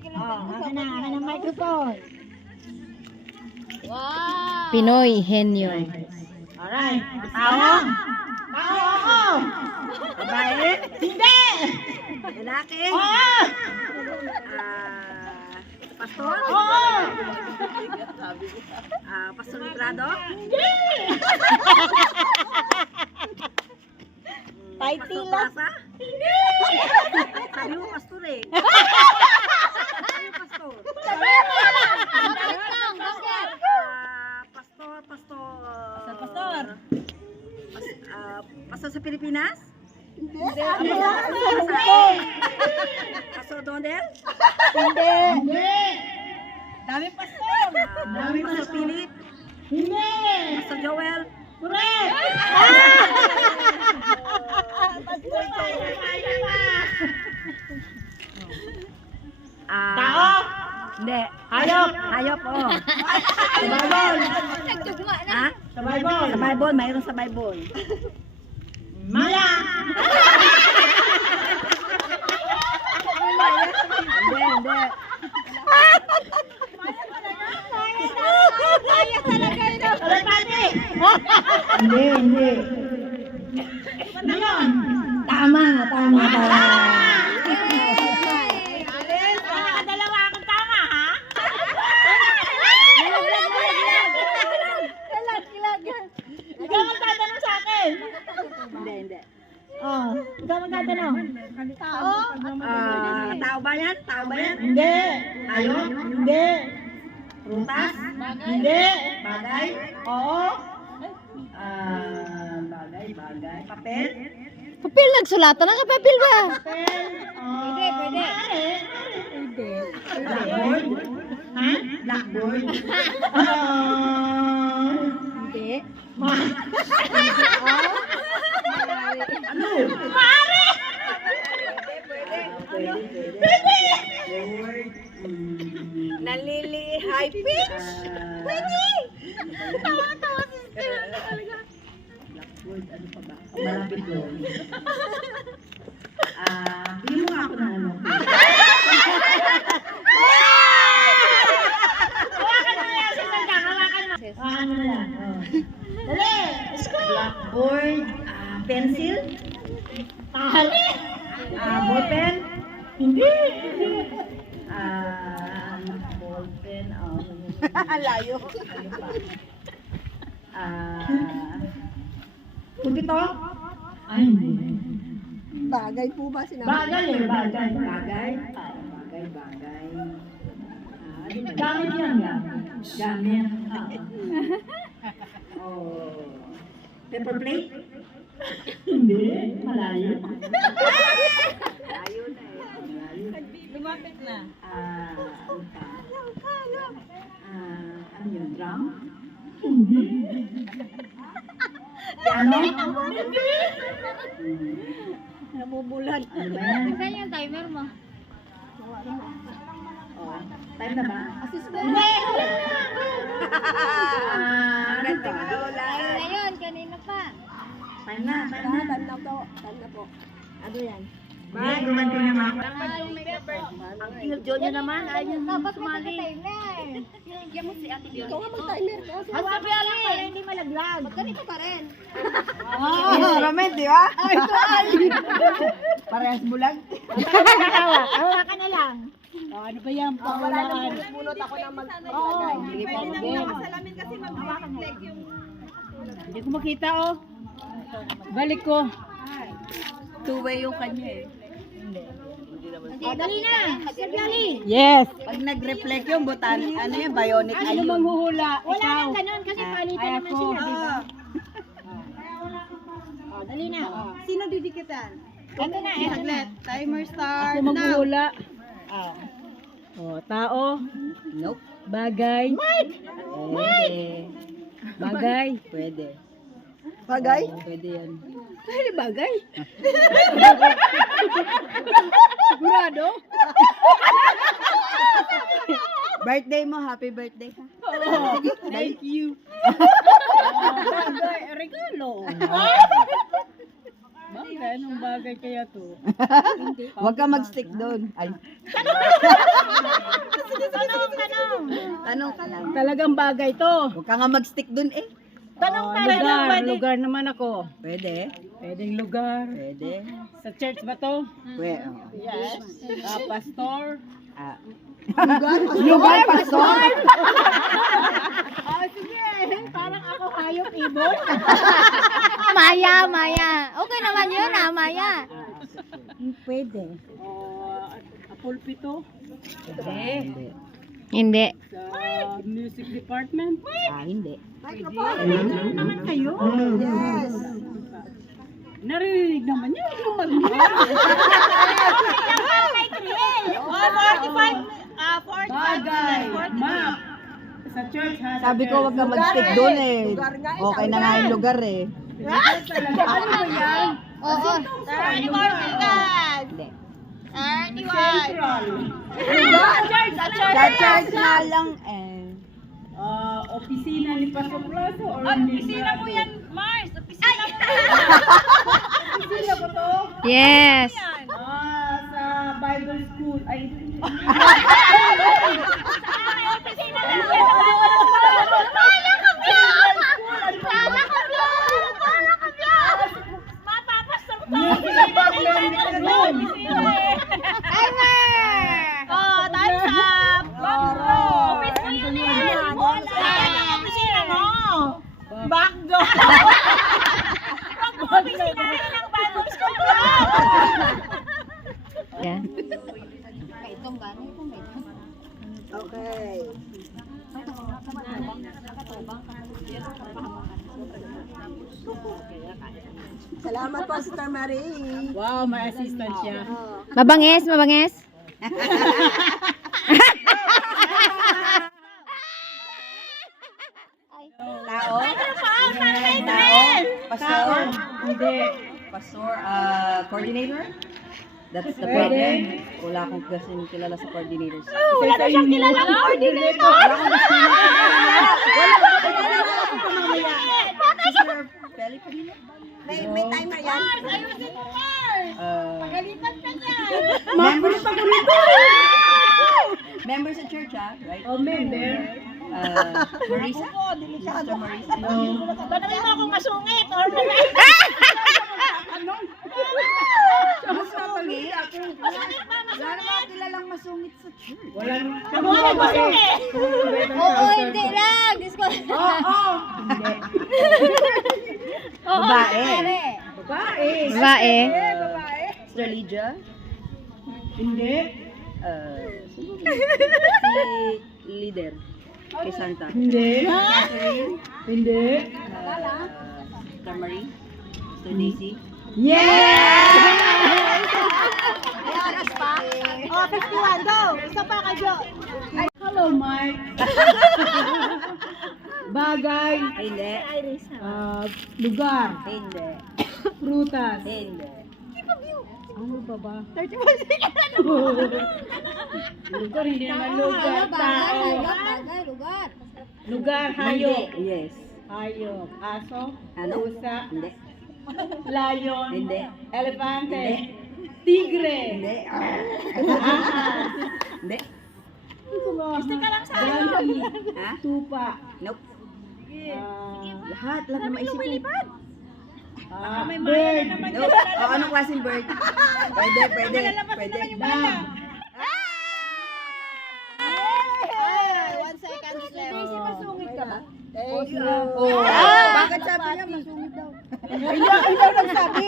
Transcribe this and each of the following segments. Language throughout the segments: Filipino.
Akin na microphone. Wow! Pinoy henyo. Alright. Tao? Tao! Babae? Hindi! Lalaki? Oo! Pastor? Oo! Pastor Librado? Hindi! Pastor Plaza? Hindi! Sabi mo pastor eh. Sabi mo pastor. Pastor sa Pilipinas? Hindi. Pastor Donel? Hindi. Hindi. Dami pastor. Dami pastor Philip? Hindi. Pastor Joel? Correct. Pastor Tao? Hindi. Hayop. Hayop, oh. Sa Bible. Nagtugma na. Ha? Sa Bible. Sa Bible, mayroon sa Bible. Maya! Hindi, hindi. Kaya talaga yun. Hindi, hindi. Ngayon. Tama, tama, tama. Nakadalawa akong tama, ha? Ikaw magtatanong sa akin. Hindi, hindi. Oh, ikaw magtatanong. Tao? Tao ba yan? Tao ba yan? Hindi. Hayop? Hindi. Prutas? Hindi. Bagay? Oo. Bagay, bagay. Papel? Papel nagsulatan na ka papel ba? Pwede, pwede. Blackboard? Ha? Blackboard? Hindi. Ano? Mare! Pwede! Nalili high pitch? Pwede! Tawa-tawa si Steve. Blackboard, ano pa ba? Malapit doon. Bigyan mo nga ako ng ano. Hawakan mo yan, Susan. Hawakan mo. Ano na yan? Dali! Let's go! Blackboard, pencil, Tali. ballpen, Hindi. ballpen, Layo. pulpito, Ay, hindi. Bagay po ba sinabi? Bagay eh, bagay. bagay, bagay, bagay. Gamit yan, gamit. Gamit. Paper plate? Hindi. Malayo. Layo na eh. Lumapit na. Ano pa? Ano yun? Drum? Hindi. Piano? Namumulan. Ano ba yan? Saan yung timer mo? Time na ba? Hindi! Ano pa? Ayun na yun, kanina pa. Time na, time na. Time na po. Ano yan? Hindi, gumanti naman. Ang Giljo nyo naman, ayaw nyo sumali. Bigyan mo si Ate Bioli. Ikaw nga mag-timer. Ate Bioli! Para hindi malaglag. Magkanito pa rin. Instrument, di ba? Ay, ay! Parehas bulag. Hawa ka na lang. Ano ba yan? Wala nang bunot ako na maglagay. Nakasalamin kasi mag-reflect yung... Hindi ko makita oh. Balik ko. two-way yung kanya eh. Dali na! Dali! Yes. Pag nag-reflect yung butan, ano yung bionic na Ano yun? manghuhula? Wala Ikaw. nang ganun kasi palitan naman sila, di ba? Dali na. Sino didikitan? Ito na, ito na. Timer start. Ako manghuhula. Oh, tao. Nope. Bagay. Pwede. Bagay. Pwede. Bagay? Pwede yan. Pwede bagay? Sigurado? Birthday mo, happy birthday ka. Thank you. Bagay. Regalo. Anong bagay kaya to? Huwag ka mag-stick doon. Ay. Tanong ka lang. Talagang bagay to. Huwag ka nga mag-stick doon eh. Tanong ka lugar. Lugar naman ako. Pwede? Pwedeng lugar. Pwede. Sa church ba to? Pwede. Yes. Pastor. Ah. Lugar, pastor. Oh, sige. Parang ako hayop ibon. Maya. Okay naman yun Maya. Pwede. Pulpito. Hindi. Hindi. Sa music department. Hindi. Naman kayo. Yes. Naririnig naman yun. Yung marinig. 45. Bagay. Map. Sa church ha. Sabi ko wag ka mag-stick doon eh. Okay na nga yung lugar eh. Ano ba yan? Oo. 34 Hindi. 31. Central. Sa church na lang eh. Opisina ni Pastor Plazo or Opisina mo yan, Mars. Opisina mo. Opisina ko to? Yes. Sa Bible School. Ay, Opisina lang. Kala ka vlog. Mapapastor ko. music department room. Oh, time's up. Office mo yun eh. Saan ang opisina mo? Back door. Pag-opisina rin ng Bible School. Yan. Salamat po, Sister Marie. Wow, may assistant siya. Mabangis. Tao? Pastor? Hindi. Pastor? Coordinator? That's the Pwede. problem. Wala akong kasi kilala sa coordinators. Wala na siyang kilala ng coordinator. Wala akong gusto na Sister Peli Padilla? May timer yan? Ayusin mo, Mars. Pagalitan ka niyan. Members Members sa church right? Oh, member. Marisa? Sister Marisa? Tanungin mo kung masungit or Masungit? Wala naman kilalang masungit sa church. Wala naman. Ako ang masungit. Oo, hindi lang. Babae. Babae. Babae. Sister Lydia? Hindi. Sino si leader? Kay Santa? Hindi. Catherine? Hindi. Sister Marie? Sister Daisy? Yes! Oh, 51, go. Isa pa ka, Jo. Hello, Mike. Bagay. Hindi. Lugar. Hindi. Prutas. Hindi. Ano ba? 31 seconds. Lugar, hindi naman lugar. Tao. Lugar. Lugar, hayop. Yes. Hayop. Aso. Ano? Pusa. Hindi. Lion. Hindi. Elefante. Hindi. Tigre. Hindi. Ahas. Hindi. Gusto ka lang sa Ha? tupa. Nope. Ah, Lahat na maisip mo. bird. Nope. Anong klaseng bird? Pwede. Dog. 1 second left. Masungit ka ba? Oh. Bakit sabi niya masungit daw? Ikaw nagsabi.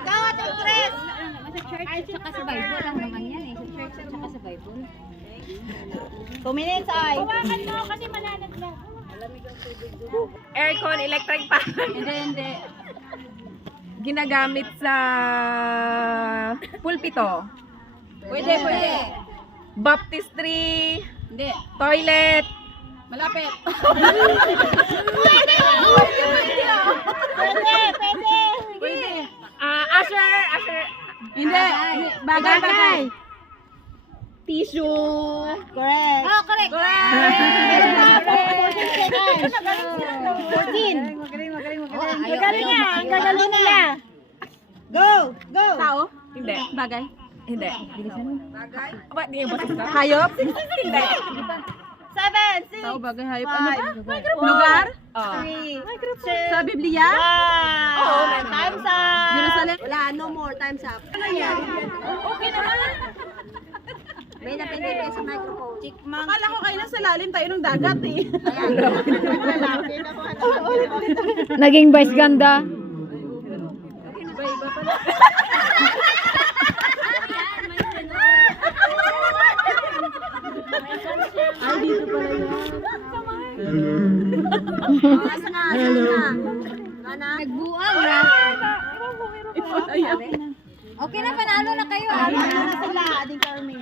Ikaw at yung Chris. Sa church at saka sa Bible lang naman yan eh. Sa church at saka sa Bible. 2 minutes, ay. Hawakan mo kasi malalag lang. Aircon, electric fan. Hindi. Ginagamit sa pulpito. Pwede. Baptistry. Hindi. Toilet. Malapit. Usher. Hindi. Bagay. Tissue. Correct. Oh, correct. 14. Magaling. Gagaling niya. Ang gagaling nila. Go. Go. Tao? Hindi. Bagay? Hindi. Bagay? Aba, hindi yung boses ka? Hayop? Hindi. 7, 6, Tao, bagay, hayop. Ano ba? Lugar? 3, Sa Biblia? Oo, time's up. Jerusalem? Wala, no more. Time's up. Okay naman. May napindot kayo sa microphone. Akala ko kayo nasa lalim tayo ng dagat eh. Naging vice ganda. Nagbuang na. Okay na, panalo na kayo. Ano na sila, Ading Carmen?